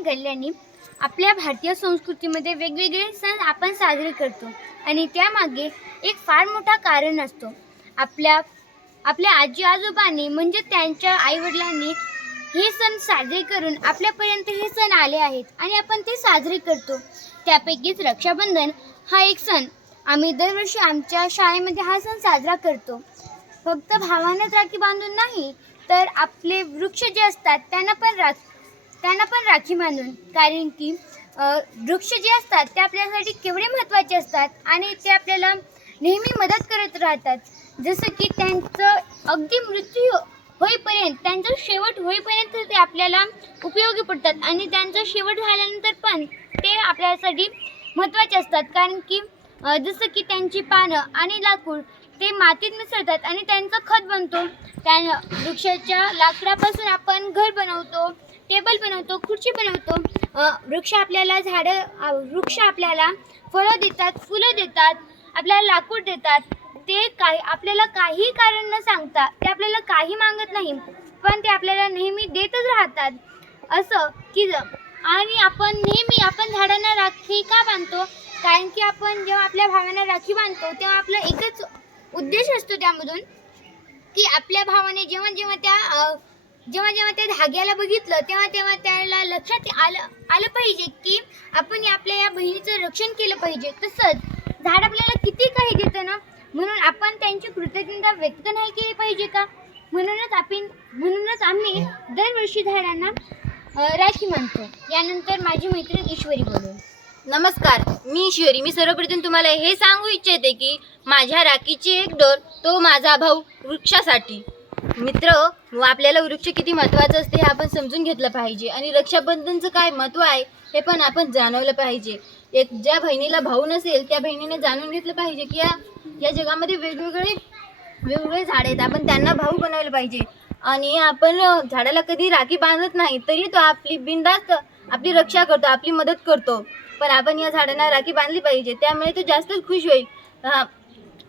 घडल्याने आपल्या भारतीय संस्कृतीमध्ये वेगवेगळे सण आपण साजरे करतो. आणि त्यामागे एक फार मोठा कारण असतो. आपल्या आपल्या आजी आजोबांनी म्हणजे त्यांच्या आईवडिलांनी हे सण साजरे करून आपल्यापर्यंत हे सण आले आहेत आणि आपण ते साजरे करतो. त्यापैकीच रक्षाबंधन हा एक सण. आम्ही दरवर्षी आमच्या शाळेमध्ये हा सण साजरा करतो. फक्त भावानंच राखी बांधून नाही तर आपले वृक्ष जे असतात त्यांना पण राख त्यांना पण राखी बांधून. कारण की वृक्ष जे असतात ते आपल्यासाठी केवढे महत्त्वाचे असतात आणि ते आपल्याला नेहमी मदत करत राहतात. जसं की त्यांचं अगदी मृत्यू होईपर्यंत त्यांचं शेवट होईपर्यंत ते आपल्याला उपयोगी पडतात आणि त्यांचं शेवट झाल्यानंतर पण ते आपल्यासाठी महत्त्वाचे असतात. कारण की जसं की त्यांची पानं आणि लाकूड ते मातीत मिसळतात आणि त्यांचं खत बनतो. त्या वृक्षाच्या लाकडापासून आपण घर बनवतो. टेबल बनवतो खुर्ची बनवतो. वृक्ष आपल्याला झाडं वृक्ष आपल्याला फळं देतात फुलं देतात आपल्याला लाकूड देतात. ते काही आपल्याला काही कारण न सांगता ते आपल्याला काही मागत नाही पण ते आपल्याला नेहमी देतच राहतात. असं की आणि आपण नेहमी आपण झाडांना राखी का बांधतो? कारण की आपण जेव्हा आपल्या भावांना राखी बांधतो तेव्हा आपला एकच उद्देश असतो त्यामधून की आपल्या भावाने जेव्हा जेव्हा त्या जेव्हा जेव्हा त्या धाग्याला बघितलं तेव्हा तेव्हा त्याला लक्षात आलं आलं पाहिजे की आपण आपल्या या बहिणीचं रक्षण केलं पाहिजे. तसंच झाड आपल्याला किती काही देतं ना म्हणून आपण त्यांची कृतज्ञता व्यक्त नाही केली पाहिजे का? म्हणूनच आपण म्हणूनच आम्ही दरवर्षी झाडांना राखी मानतो. यानंतर माझी मैत्रीण ईश्वरी बोलू नमस्कार मी ईश्वरी. मी सर्वप्रथम तुम्हाला हे सांगू इच्छिते की माझ्या राखीची एक डोर तो माझा भाऊ वृक्षासाठी. मित्र व आपल्याला वृक्ष किती महत्त्वाचं असते हे आपण समजून घेतलं पाहिजे. आणि रक्षाबंधनचं काय महत्त्व आहे हे पण आपण जाणवलं पाहिजे. एक ज्या बहिणीला भाऊ नसेल त्या बहिणीने जाणून घेतलं पाहिजे की या या जगामध्ये वेगवेगळे वेगवेगळे झाड आहेत. आपण त्यांना भाऊ बनवलं पाहिजे. आणि आपण झाडाला कधी राखी बांधत नाही तरी तो आपली बिंदास्त आपली रक्षा करतो आपली मदत करतो. पण आपण या झाडांना राखी बांधली पाहिजे. त्यामुळे तो जास्तच खुश होईल.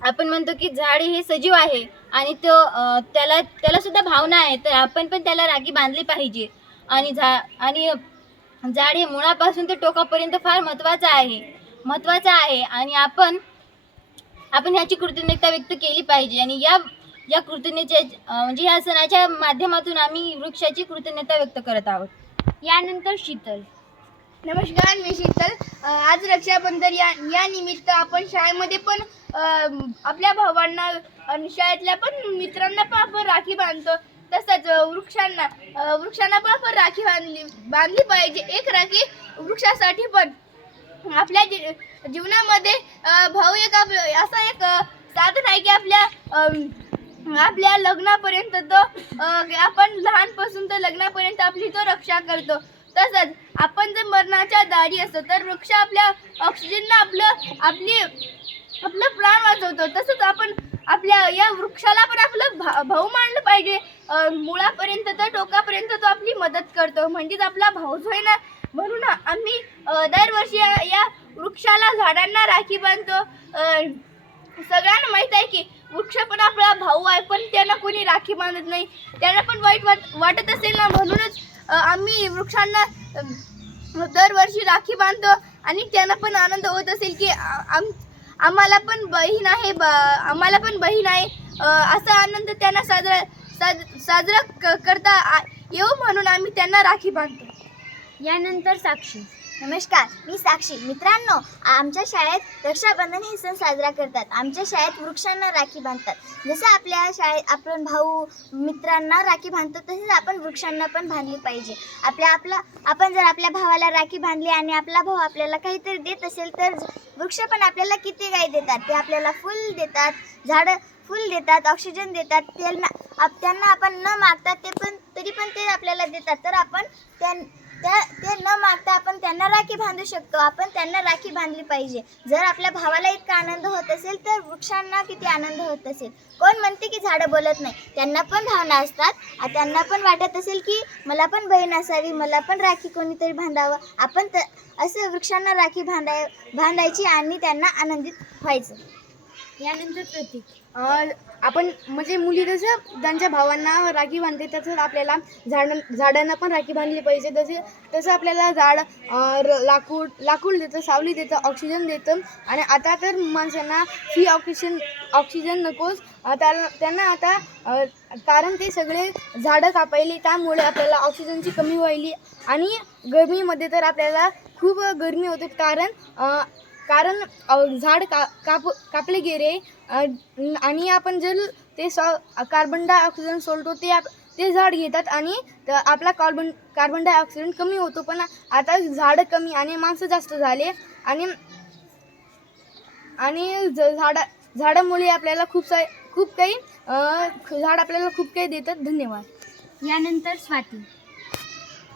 आपण म्हणतो की झाड हे सजीव आहे. आणि तो त्याला त्याला सुद्धा भावना आहे तर आपण पण त्याला राखी बांधली पाहिजे. आणि झा आणि झाड हे मुळापासून ते टोकापर्यंत फार महत्त्वाचं आहे. महत्त्वाचं आहे आणि आपण आपण ह्याची कृतज्ञता व्यक्त केली पाहिजे. आणि या या कृतज्ञतेच्या म्हणजे ह्या सणाच्या माध्यमातून आम्ही वृक्षाची कृतज्ञता व्यक्त करत आहोत. यानंतर शीतल. नमस्कार मी शीतल. आज रक्षाबंधन या या निमित्त आपण शाळेमध्ये पण आपल्या भावांना आणि शाळेतल्या पण मित्रांना पण आपण राखी बांधतो. तसंच वृक्षांना वृक्षांना पण आपण राखी बांधली बांधली पाहिजे. एक राखी वृक्षासाठी पण. आपल्या जी जीवनामध्ये भाऊ एक आप असा एक साधन आहे की आपल्या आपल्या लग्नापर्यंत तो आपण लहानपासून तर लग्नापर्यंत आपली तो रक्षा करतो. तसंच आपण जर मरणाच्या दारी असतो तर वृक्ष आपल्या ऑक्सिजननं आपलं आपली आपलं प्राण वाचवतो. तसंच आपण आपल्या या वृक्षाला पण आपलं भा भाऊ मानलं पाहिजे. मुळापर्यंत तर टोकापर्यंत तो आपली मदत करतो. म्हणजेच आपला भाऊच होय ना म्हणून आम्ही दरवर्षी या या वृक्षाला झाडांना राखी बांधतो. सगळ्यांना माहीत आहे की वृक्ष पण आपला भाऊ आहे पण त्यांना कोणी राखी बांधत नाही. त्यांना पण वाईट वाट वाटत असेल ना म्हणूनच आम्ही वृक्षांना दरवर्षी राखी बांधतो आणि त्यांना पण आनंद होत असेल की आम आम्हाला पण बहीण आहे ब आम्हाला पण बहीण आहे. असा आनंद त्यांना साजरा साज साजरा क करता आ- येऊ म्हणून आम्ही त्यांना राखी बांधतो. यानंतर साक्षी. नमस्कार मी साक्षी. मित्रांनो आमच्या शाळेत रक्षाबंधन हे सण साजरा करतात. आमच्या शाळेत वृक्षांना राखी बांधतात. जसं आपल्या शाळेत आपण भाऊ मित्रांना राखी बांधतो तसेच आपण वृक्षांना पण बांधली पाहिजे. आपल्या आपला आपण जर आपल्या भावाला राखी बांधली आणि आपला भाऊ आपल्याला काहीतरी देत असेल तर वृक्ष पण आपल्याला किती काही देतात? ते आपल्याला फुल देतात झाडं फुल देतात ऑक्सिजन देतात. त्यांना आप त्यांना आपण न मागतात ते पण तरी पण ते आपल्याला देतात. तर आपण त्या त्या ते न मागता आपण त्यांना राखी बांधू शकतो. आपण त्यांना राखी बांधली पाहिजे. जर आपल्या भावाला इतका आनंद होत असेल तर वृक्षांना किती आनंद होत असेल? कोण म्हणते की झाडं बोलत नाही? त्यांना पण भावना असतात. त्यांना पण वाटत असेल की मला पण बहीण असावी मला पण राखी कोणीतरी बांधावं. आपण त असं वृक्षांना राखी बांधाय बांधायची आणि त्यांना आनंदित व्हायचं. यानंतर प्रतीक. आपण म्हणजे मुली जसं त्यांच्या भावांना राखी बांधते तसंच आपल्याला झाड झाडांना पण राखी बांधली पाहिजे. तसे तसं आपल्याला झाड र- लाकूड लाकूड देतं सावली देतं ऑक्सिजन देतं. आणि आता तर माणसांना फ्री ऑक्सिजन ऑक्सिजन नकोच. त्या- त्यांना आता कारण ते सगळे झाडं कापायली त्यामुळे आपल्याला ऑक्सिजनची कमी व्हायली. आणि गरमीमध्ये तर आपल्याला खूप गरमी होते. कारण कारण झाड का काप कापले गेले आणि आपण जर ते सॉ कार्बन डायऑक्सिजन सोडतो ते आप ते झाड घेतात आणि त- आपला कार्बन कार्बन डायऑक्साईड कमी होतो. पण आता झाडं कमी आणि माणसं जास्त झाले आणि आणि ज- झाडा झाडामुळे आपल्याला खूप सा खूप काही झाड आपल्याला खूप काही देतात. धन्यवाद. यानंतर स्वाती.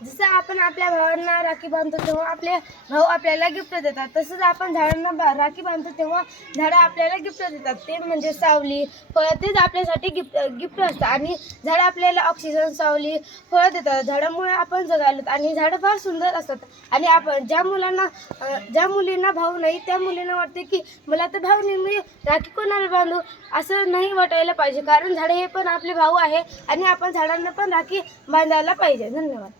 जसं आपण आपल्या भावांना राखी बांधतो तेव्हा आपले भाऊ आपल्याला गिफ्ट देतात. तसंच आपण झाडांना बा- राखी बांधतो तेव्हा झाडं आपल्याला गिफ्ट देतात. ते म्हणजे सावली फळं तेच आपल्यासाठी गिफ्ट गिफ्ट असतं. आणि झाडं आपल्याला ऑक्सिजन सावली फळं देतात. झाडामुळे आपण जगायलो आणि झाडं फार सुंदर असतात. आणि आपण ज्या मुलांना ज्या मुलींना भाऊ नाही त्या मुलींना वाटते की मला तर भाऊ नाही मी राखी कोणाला बांधू? असं नाही वाटायला पाहिजे. कारण झाडे हे पण आपले भाऊ आहे आणि आपण झाडांना पण राखी बांधायला पाहिजे. धन्यवाद.